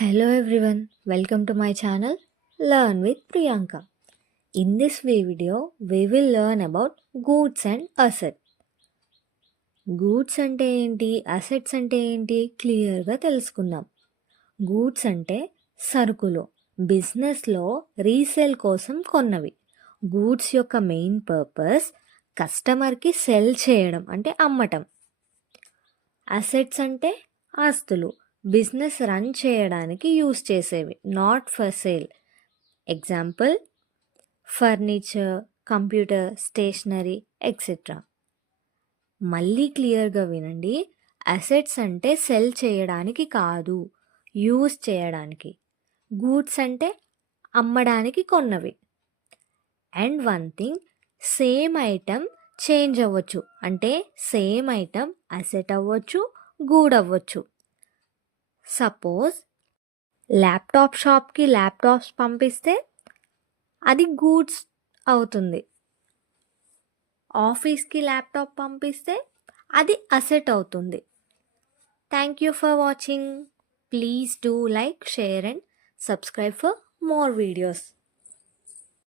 Hello everyone, welcome to my channel Learn with Priyanka. In this video, we will learn about goods and assets. Goods అంటే ఏంటి, assets అంటే ఏంటి క్లియర్గా తెలుసుకుందాం. Goods అంటే సరుకులు, బిజినెస్లో రీసేల్ కోసం కొన్నవి. గూడ్స్ యొక్క మెయిన్ పర్పస్ కస్టమర్కి సెల్ చేయడం అంటే అమ్మటం. అసెట్స్ అంటే ఆస్తులు, బిజినెస్ రన్ చేయడానికి యూస్ చేసేవి, not for sale. Example furniture, computer, stationery etcetera. మళ్ళీ క్లియర్గా వినండి. అసెట్స్ అంటే సెల్ చేయడానికి కాదు, యూస్ చేయడానికి. గూడ్స్ అంటే అమ్మడానికి కొన్నవి. And one thing, same item change అవ్వచ్చు, అంటే సేమ్ ఐటమ్ అసెట్ అవ్వచ్చు, గూడ్ అవ్వచ్చు. సపోజ్ ల్యాప్టాప్ షాప్కి ల్యాప్టాప్స్ పంపిస్తే అది గూడ్స్ అవుతుంది. ఆఫీస్కి ల్యాప్టాప్ పంపిస్తే అది అసెట్ అవుతుంది. Thank you for watching. Please do like, share and subscribe for more videos.